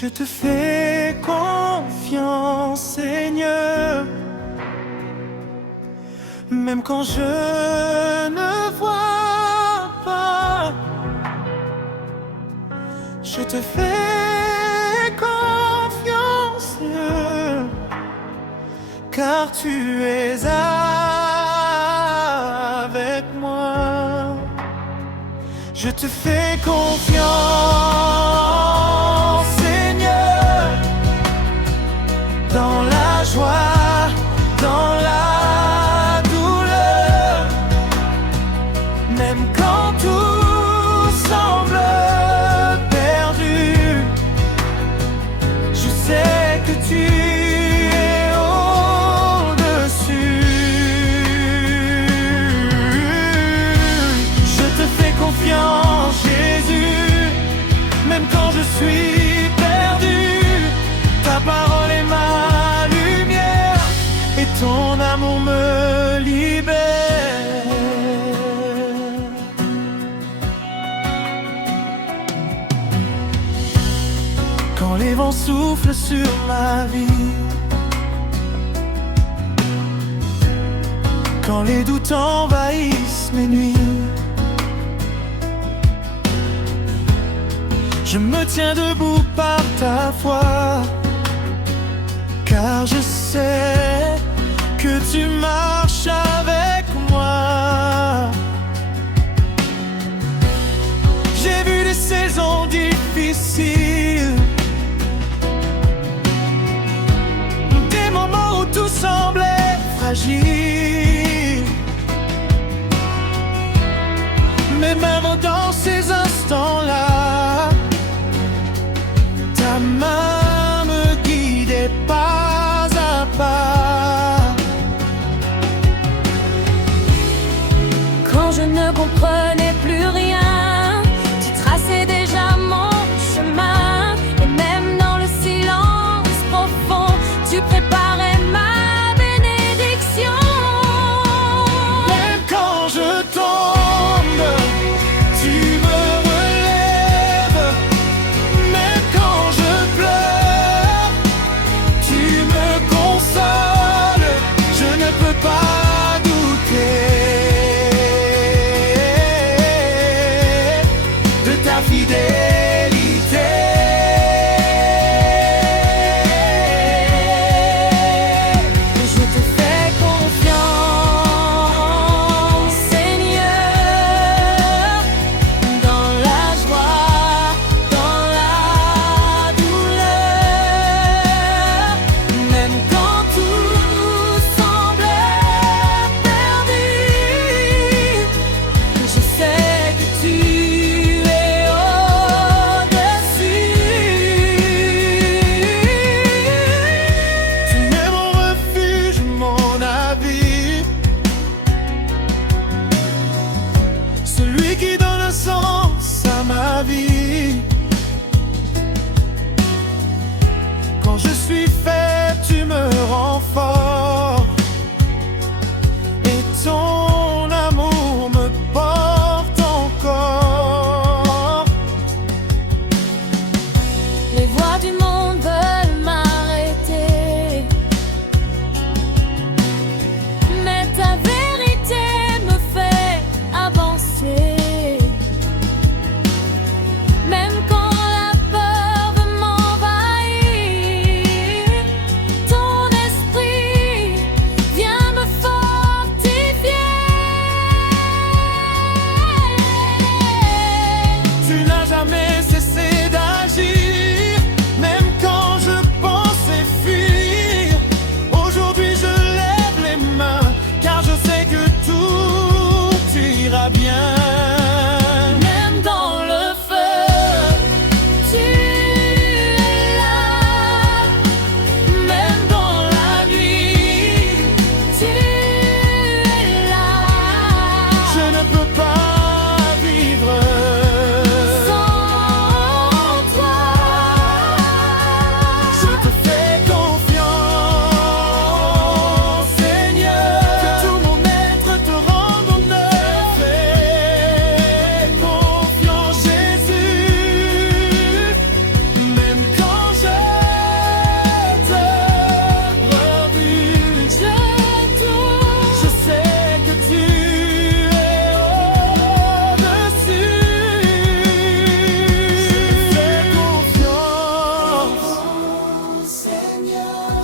Je te fais confiance, Seigneur, même quand je ne vois pas. Je te fais confiance, Seigneur, car tu es avec moi. Je te fais confiance, Seigneur, dans la joie, dans la douleur, même quand tout semble perdu. Je sais que tu es au-dessus. Je te fais confiance, Jésus, même quand je suis perdu. Ta parole est ma lumière et ton amour me libère. Quand les vents soufflent sur ma vie, quand les doutes envahissent mes nuits, je me tiens debout par ta foi, car je sais que tu marches avec moi. J'ai vu des saisons difficiles, des moments où tout semblait fragile, mais même dans ces instants-là, ta main me guidait pas à pas. Quand je ne comprenais plus rien, tu traçais déjà mon chemin. Et même dans le silence profond, tu préparais ma bénédiction.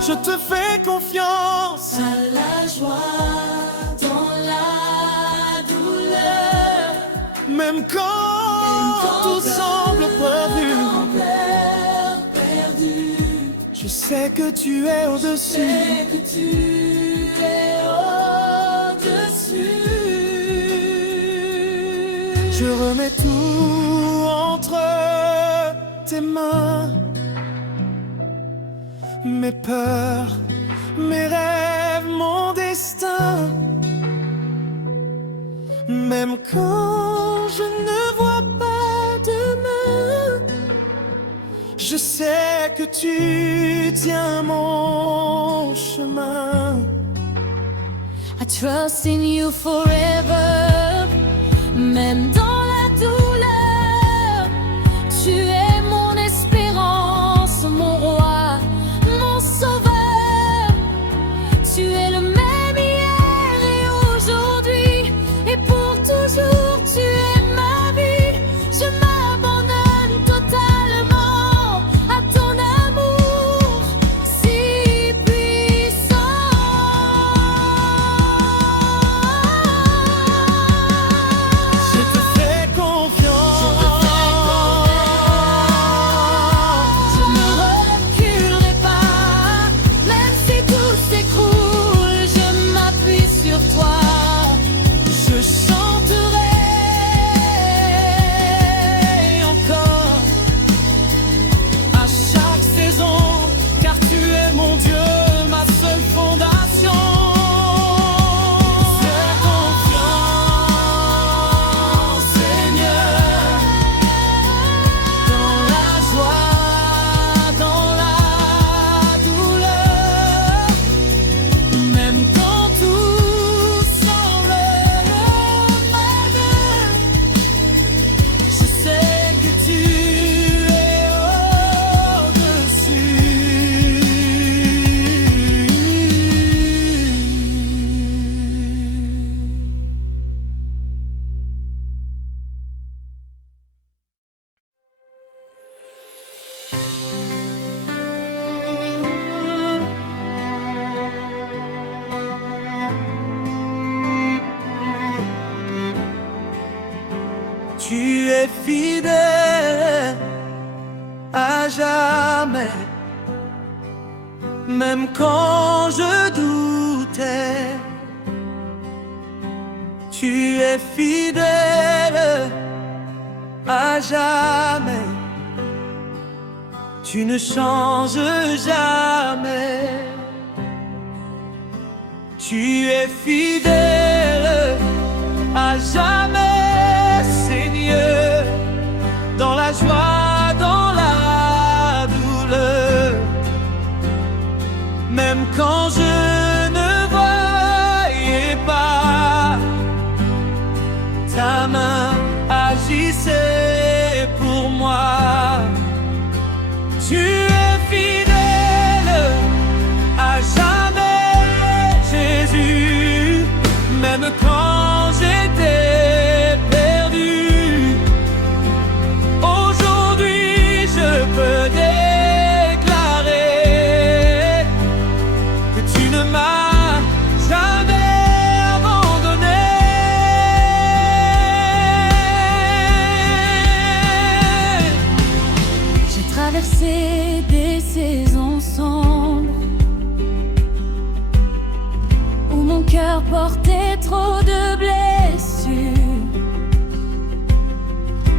je te fais confiance. À la joie, dans la douleur, Même quand tout semble perdu, je sais que tu es au-dessus. Je remets tout entre tes mains. Mes peurs, mes rêves, mon destin. Même quand je ne vois pas demain, je sais que tu tiens mon chemin. I trust in you forever. Même dans la douleur, tu es mon espérance, mon roi, mon sauveur. Tu es le même hier et aujourd'hui, et pour toujours tu es ma vie. Je m'abandonne totalement à ton amour si puissant. Je te fais confiance. Je ne reculerai pas, même si tout s'écroule, je m'appuie sur toi. Je chanterai encore à chaque saison, car tu es mon Dieu, ma seule fondation. Fais confiance, Seigneur, dans la joie, dans la douleur, même quand tout semble mauvais, je sais que tu es au-dessus. Tu es fidèle à jamais, même quand je doutais. Tu es fidèle à jamais, tu ne changes jamais. Tu es fidèle à jamais, Seigneur, dans la joie, dans la douleur, même quand je ne voyais pas, ta main agissait pour moi. Tu es fidèle à jamais, Jésus, même quand j'étais perdu. Aujourd'hui, je peux déclarer que tu ne m'as jamais abandonné. J'ai traversé des saisons sombres où mon cœur portait trop de blessures,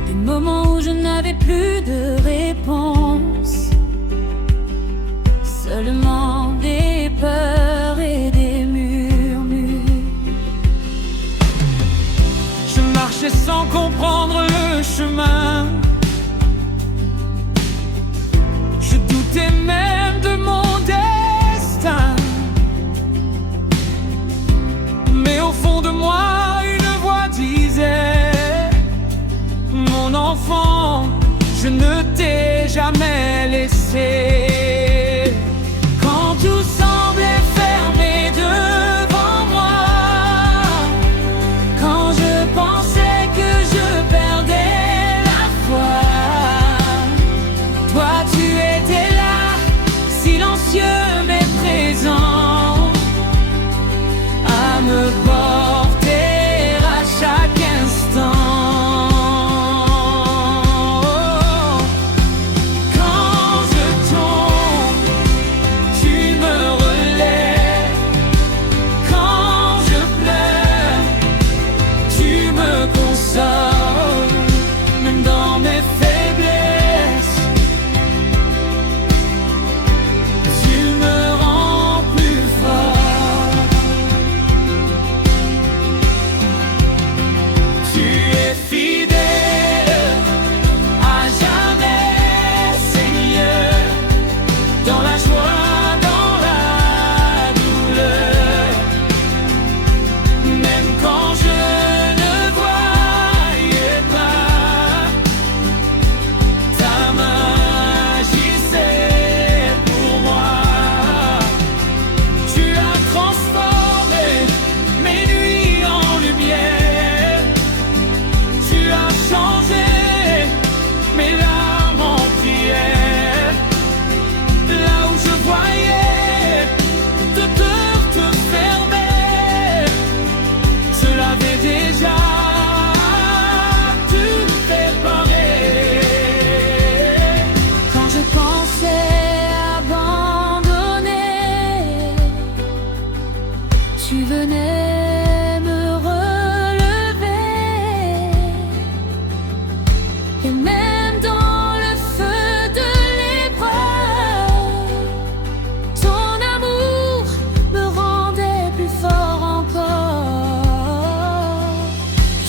des moments où je n'avais plus de réponse, seulement des peurs et des murmures. Je marchais sans comprendre le chemin, je doutais même de mon destin. Mais au fond de moi, une voix disait: mon enfant, je ne t'ai jamais laissé. Quand tout semblait fermé devant moi, quand je pensais que je perdais la foi, toi tu étais là, silencieux mais tu venais me relever. Et même dans le feu de l'épreuve, ton amour me rendait plus fort encore.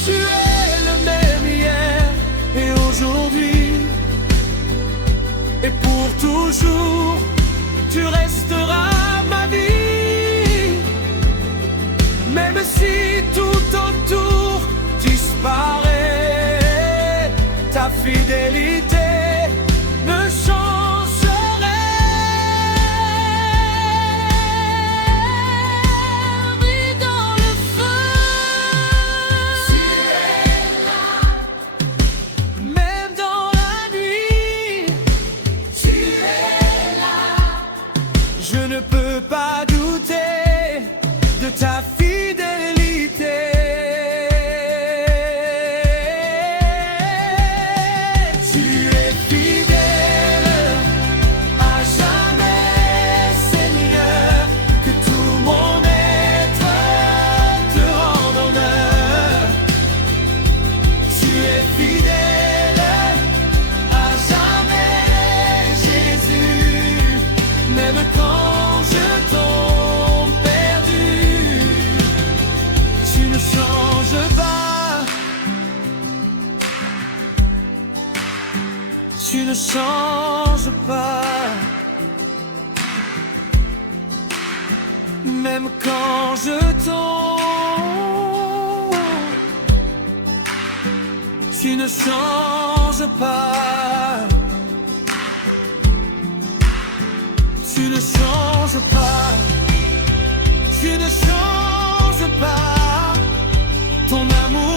Tu es le même hier et aujourd'hui, et pour toujours, tu resteras ma vie. Même si tout autour disparaît, ta fidélité ne changerait. Et dans le feu, Tu es là, même dans la nuit. Tu es là, je ne peux pas douter de ta fidélité. Tu es fidèle à jamais, Seigneur, que tout mon être te rende honneur. Tu es fidèle à jamais, Jésus, même quand je tombe perdu. Tu ne changes pas, tu ne changes pas, même quand je tombe, tu ne changes pas, tu ne changes pas, tu ne changes pas, ton amour